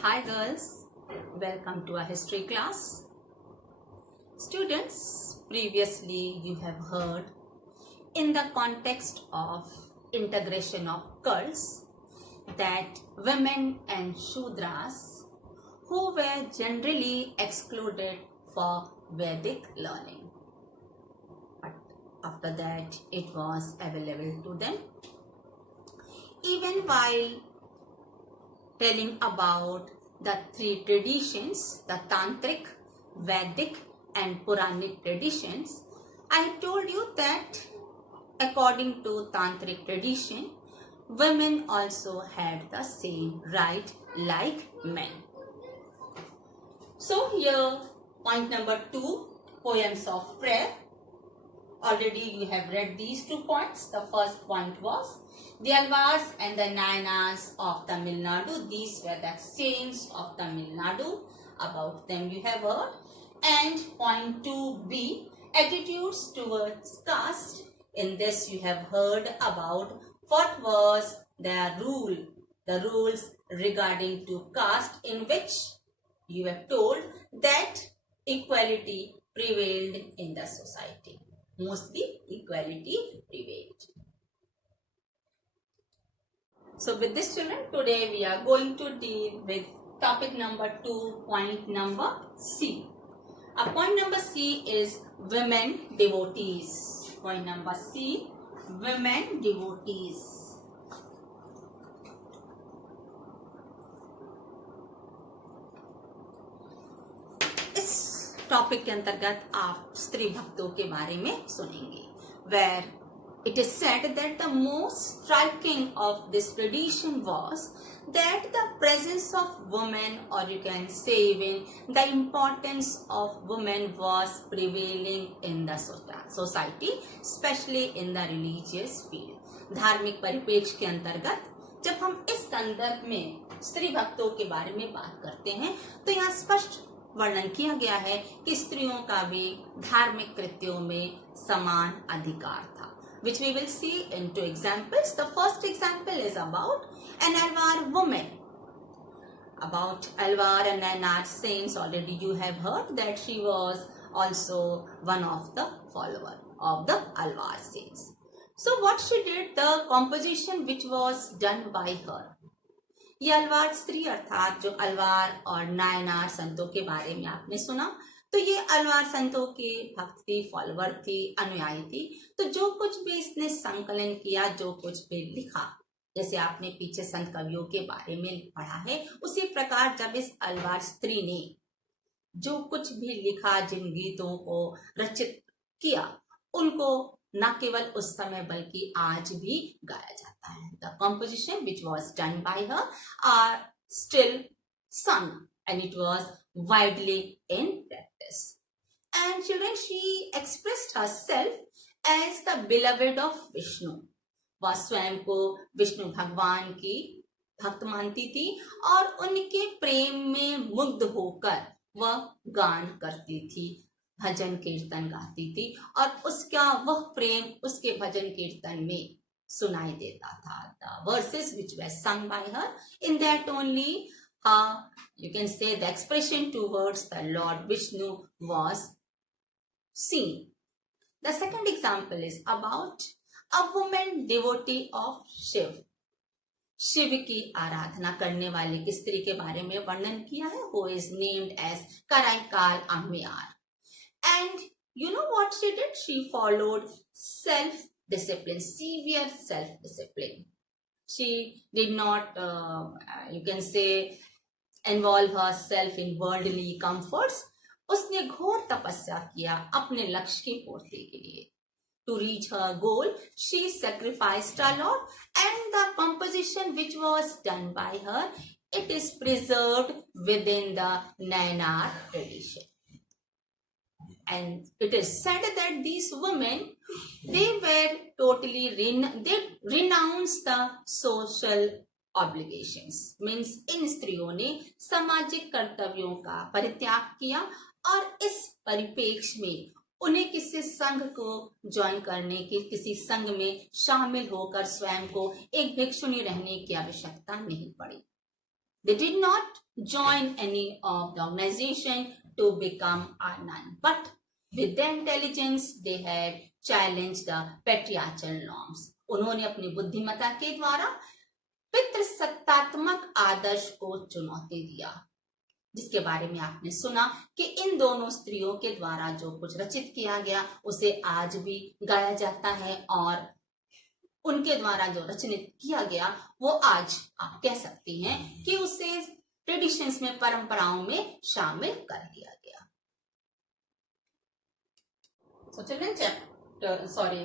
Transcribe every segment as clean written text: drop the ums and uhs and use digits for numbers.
Hi girls, welcome to our history class. Students, previously you have heard in the context of integration of cults that women and Shudras who were generally excluded for Vedic learning. But after that it was available to them. Even while telling about the three traditions, the Tantric, Vedic and Puranic traditions, I told you that according to Tantric tradition, women also had the same right like men. So here, point number 2, poems of prayer. Already you have read these 2 points. The first point was the Alvars and the Nayanas of Tamil Nadu. These were the sayings of Tamil Nadu. About them you have heard. And point 2b, attitudes towards caste. In this you have heard about what was the rules regarding to caste, in which you have told that equality prevailed in the society. Mostly equality prevailed. So with this children, today we are going to deal with topic number 2, point number C. Point number C is women devotees. Point number C, women devotees. इस topic के अंतर्गत आप स्त्री भक्तों के बारे में सुनेंगे, where it is said that the most striking of this tradition was that the presence of women, or you can say even the importance of women, was prevailing in the society, especially in the religious field. धार्मिक परिप्रेक्ष्य के अंतर्गत जब हम इस संदर्भ में स्त्री भक्तों के बारे में बात करते हैं तो यहाँ स्पष्ट वर्णन किया गया है कि स्त्रियों का भी धार्मिक कृत्यों में समान अधिकार था, which we will see in 2 examples. The first example is about an Alvar woman. About Alvar and Nayanar saints, already you have heard that she was also one of the followers of the Alvar saints. So what she did, the composition which was done by her. ये अलवार स्त्री अर्थात जो अलवार और नायनार संतों के बारे में आपने सुना, तो ये अलवार संतों के भक्त थी, फॉलोवर थी, अनुयायी थी। तो जो कुछ भी इसने संकलन किया, जो कुछ भी लिखा, जैसे आपने पीछे संत कवियों के बारे में पढ़ा है, उसी प्रकार जब इस अलवार स्त्री ने जो कुछ भी लिखा, जिन गीतों को रचित किया, उनको न केवल उस समय बल्कि आज भी गाया जाता है. The composition which was done by her are still sung and it was widely in practice. And children, she expressed herself as the beloved of Vishnu. वह स्वयं को विष्णु भगवान की भक्त मानती थी और उनके प्रेम में मुग्ध होकर वह गान करती थी, भजन कीर्तन गाती थी और उसका वह प्रेम उसके भजन कीर्तन में सुनाई देता था. The verses which were sung by her, in that only you can say the expression towards the Lord Vishnu was seen. The second example is about a woman devotee of Shiv. Shiv की आराधना करने वाली की स्त्री के बारे में वर्णन किया है, who is named as Karaikal Ammayar. And you know what she did? She followed self-discipline, severe self-discipline. She did not, you can say, involve herself in worldly comforts. उसने घोर तपस्या किया अपने लक्ष्य की पूर्ति के लिए. To reach her goal, she sacrificed a lot, and the composition which was done by her, it is preserved within the Nayanar tradition. And it is said that these women, they were totally they renounced the social obligations. Means इन स्त्रियों ने सामाजिक कर्तव्यों का परित्याग किया और इस परिप्रेक्ष्य में उन्हें किसी संघ को ज्वाइन करने की, किसी संघ में शामिल होकर स्वयं को एक भिक्षुणी रहने की आवश्यकता नहीं पड़ी. They did not join any of the organization to become a nun, but with their intelligence they had challenged the patriarchal norms. उन्होंने अपनी बुद्धिमत्ता के द्वारा पितृसत्तात्मक आदर्श को चुनौती दिया, जिसके बारे में आपने सुना कि इन दोनों स्त्रियों के द्वारा जो कुछ रचित किया गया उसे आज भी गाया जाता है, और उनके द्वारा जो रचित किया गया वो आज आप कह सकती हैं कि उसे ट्रेडिशंस में, परंपराओं में शामिल कर लिया गया. So children,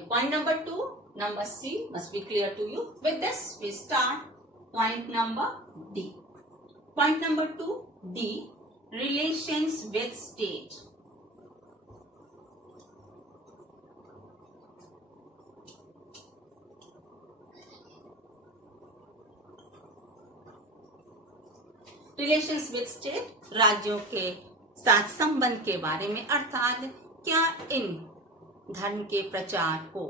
point number 2, number C must be clear to you. With this we start point number D. Point number 2, D, relations with state. Relations with state, राज्यों के साथ संबंध के बारे में, अर्थात क्या इन धर्म के प्रचार को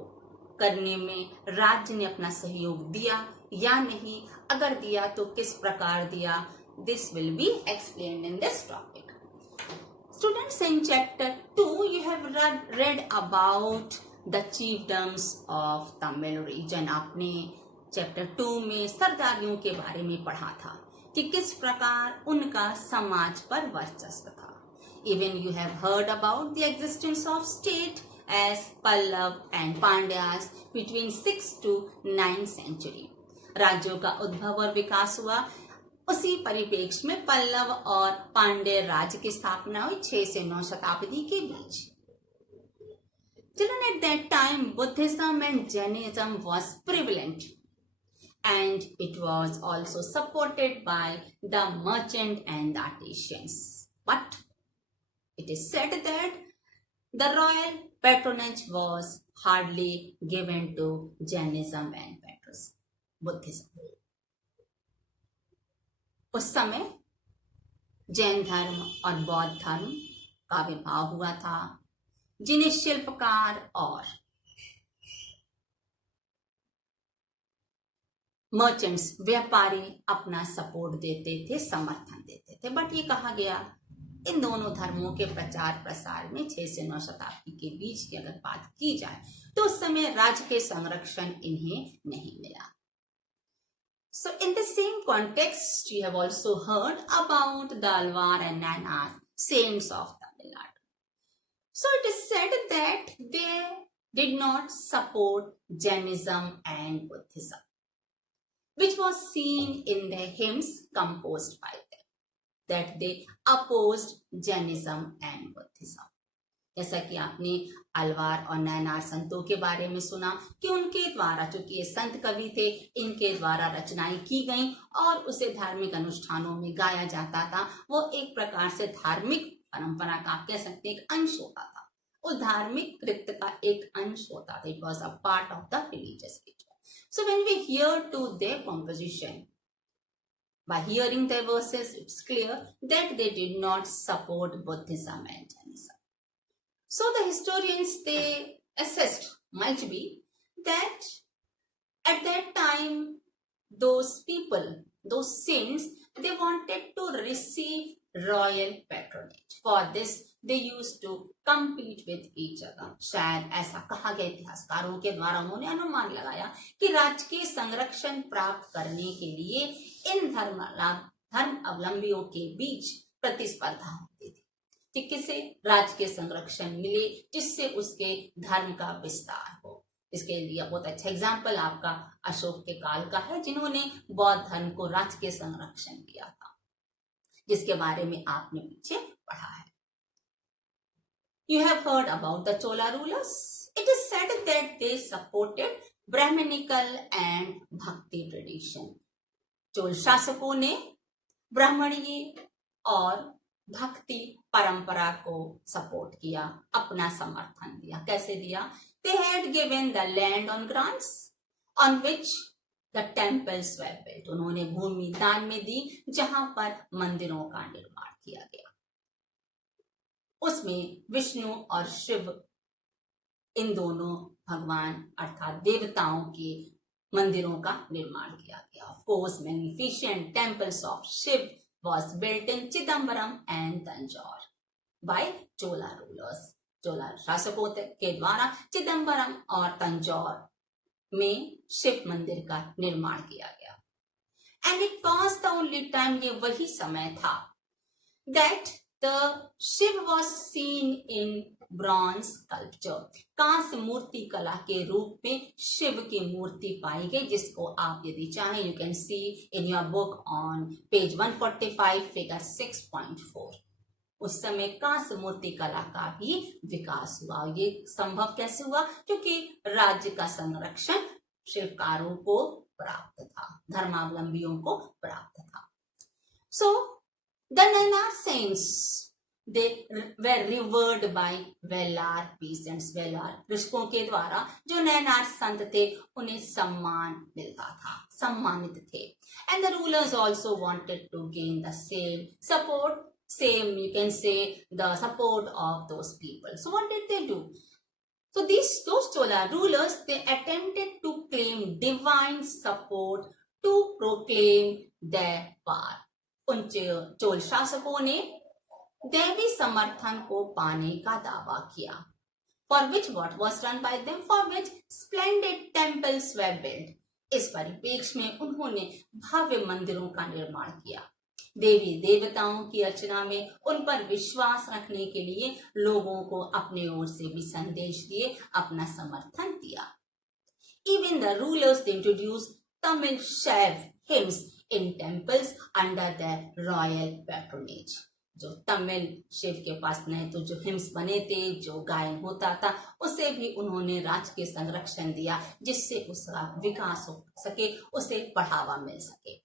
करने में राज्य ने अपना सहयोग दिया या नहीं, अगर दिया तो किस प्रकार दिया. This will be explained in this topic. Students, in chapter 2 you have read about the chiefdoms of Tamil region. आपने chapter 2 में सरदारियों के बारे में पढ़ा था कि किस प्रकार उनका समाज पर वर्चस्व था. Even you have heard about the existence of state as Pallav and Pandyas between 6 to 9 century. राज्यों का उद्भव और विकास हुआ उसी परिप्रेक्ष्य में पल्लव और पांड्य राज्य की स्थापना हुई 6 से 9 शताब्दी के बीच. Children, at that time Buddhism and Jainism was prevalent and it was also supported by the merchant and the artisans. But it is said that the royal patronage was hardly given to Jainism and Buddhism. उस समय जैन धर्म और बौद्ध धर्म का विभाव हुआ था, जिन्हें शिल्पकार और मर्चेंट्स, व्यापारी अपना सपोर्ट देते थे, समर्थन देते थे. बट ये कहा गया इन दोनों धर्मों के प्रचार प्रसार में 6 से 9 शताब्दी के बीच की अगर बात की जाए तो उस समय राज्य के संरक्षण इन्हें नहीं मिला. So in the same context, you have also heard about the Alvar and Nayanar saints of Tamil Nadu. So it is said that they did not support Jainism and Buddhism, which was seen in the hymns composed by them, that they opposed Jainism and Buddhism. जैसा कि आपने अलवार और नयनार संतों के बारे में सुना कि उनके द्वारा, चूंकि ये संत कवि थे, इनके द्वारा रचनाएं की गई और उसे धार्मिक अनुष्ठानों में गाया जाता था. वो एक प्रकार से धार्मिक परंपरा का आप कह सकते हैं एक अंश होता था, उस धार्मिक कृत्य का एक अंश होता था. It was a part of the religious ritual. So when we hear to their composition, by hearing their verses, it's clear that they did not support Buddhism and Jainism. So the historians, they assessed, might be, that at that time those people, those saints, they wanted to receive royal patronage. For this they used to compete with each other. शायद ऐसा कहा गया इतिहासकारों के द्वारा, उन्होंने अनुमान लगाया कि राज्य के संरक्षण प्राप्त करने के लिए इन धर्म अवलंबियों के बीच प्रतिस्पर्धा होती थी कि किसे राज्य के संरक्षण मिले जिससे उसके धर्म का विस्तार हो. इसके लिए बहुत अच्छा एग्जाम्पल आपका अशोक के काल का है, जिन्होंने बौद्ध धर्म को राज्य के संरक्षण दिया था, जिसके बारे में आपने पीछे पढ़ा है. You have heard about the Chola rulers. It is said that they supported Brahminical and Bhakti tradition. Chola शासकों ने ब्राह्मणीय और भक्ति परंपरा को सपोर्ट किया, अपना समर्थन दिया. कैसे दिया? They had given the land on grants on which the temples were built. उन्होंने भूमि दान में दी जहां पर मंदिरों का निर्माण किया गया. उसमें विष्णु और शिव, इन दोनों भगवान अर्थात देवताओं की मंदिरों का निर्माण किया गया. Of course, magnificent temples of Shiv was built in Chidambaram and Tanjore by Chola rulers. चोला शासकों के द्वारा चिदम्बरम और तंजौर में शिव मंदिर का निर्माण किया गया. And it was the only time, ये वही समय था, that the Shiva was seen in bronze sculpture, कांस्य मूर्ति कला के रूप में शिव की मूर्ति पाई गई, जिसको आप यदि चाहें you can see in your book on page 145 figure 6.4. उस समय कांस्य मूर्ति कला का भी विकास हुआ. ये संभव कैसे हुआ? क्योंकि राज्य का संरक्षण शिल्पकारों को प्राप्त था, धर्मावलंबियों को प्राप्त था. So the Nayanar saints they were rewarded by Vellalar peasants. Vellalar कृषकों के द्वारा जो नैनार संत थे उन्हें सम्मान मिलता था, सम्मानित थे. And the rulers also wanted to gain the same support, same you can say the support of those people. So what did they do? So those Chola rulers, they attempted to claim divine support to proclaim their power. उन चोल शासकों ने दैवी समर्थन को पाने का दावा किया. For which what was done by them? For which splendid temples were built. इस परिप्रेक्ष्य में उन्होंने भव्य मंदिरों का निर्माण किया. देवी देवताओं की अर्चना में उन पर विश्वास रखने के लिए लोगों को अपने ओर से भी संदेश दिए, अपना समर्थन दिया. Even the rulers introduced Tamil Shiv hymns in temples under their royal patronage. जो तमिल शिव के पास नहीं तो जो हिम्स बने थे, जो गायन होता था, उसे भी उन्होंने राज्य के संरक्षण दिया, जिससे उसका विकास हो सके, उसे बढ़ावा मिल सके.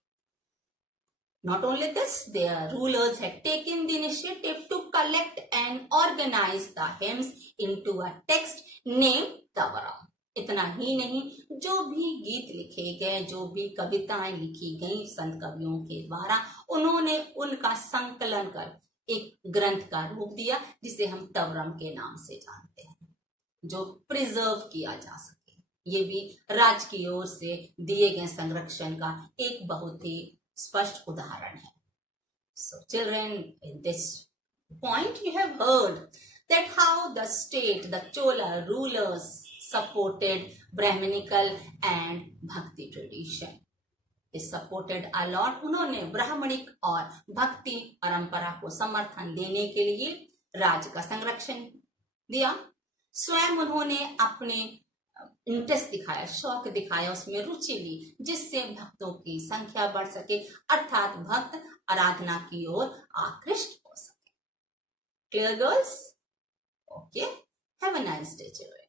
Not only this, their rulers had taken the initiative to collect and organize the hymns into a text named Tavaram. इतना ही नहीं, जो भी गीत लिखे गए, जो भी कविताएं लिखी गई संत कवियों के द्वारा, उन्होंने उनका संकलन कर एक ग्रंथ का रूप दिया, जिसे हम तवरम के नाम से जानते हैं, जो प्रिजर्व किया जा सके. ये भी राज्य की ओर से दिए गए संरक्षण का एक बहुत ही स्पष्ट उदाहरण है. So children, in this point you have heard that how the state, the Chola rulers supported Brahminical and Bhakti tradition. They supported a lot. उन्होंने ब्राह्मणिक और भक्ति परंपरा को समर्थन देने के लिए राज्य का संरक्षण दिया. स्वयं उन्होंने अपने इंटरेस्ट दिखाया, शौक दिखाया, उसमें रुचि ली, जिससे भक्तों की संख्या बढ़ सके, अर्थात भक्त आराधना की ओर आकृष्ट हो सके. Clear girls? Okay, have a nice day children.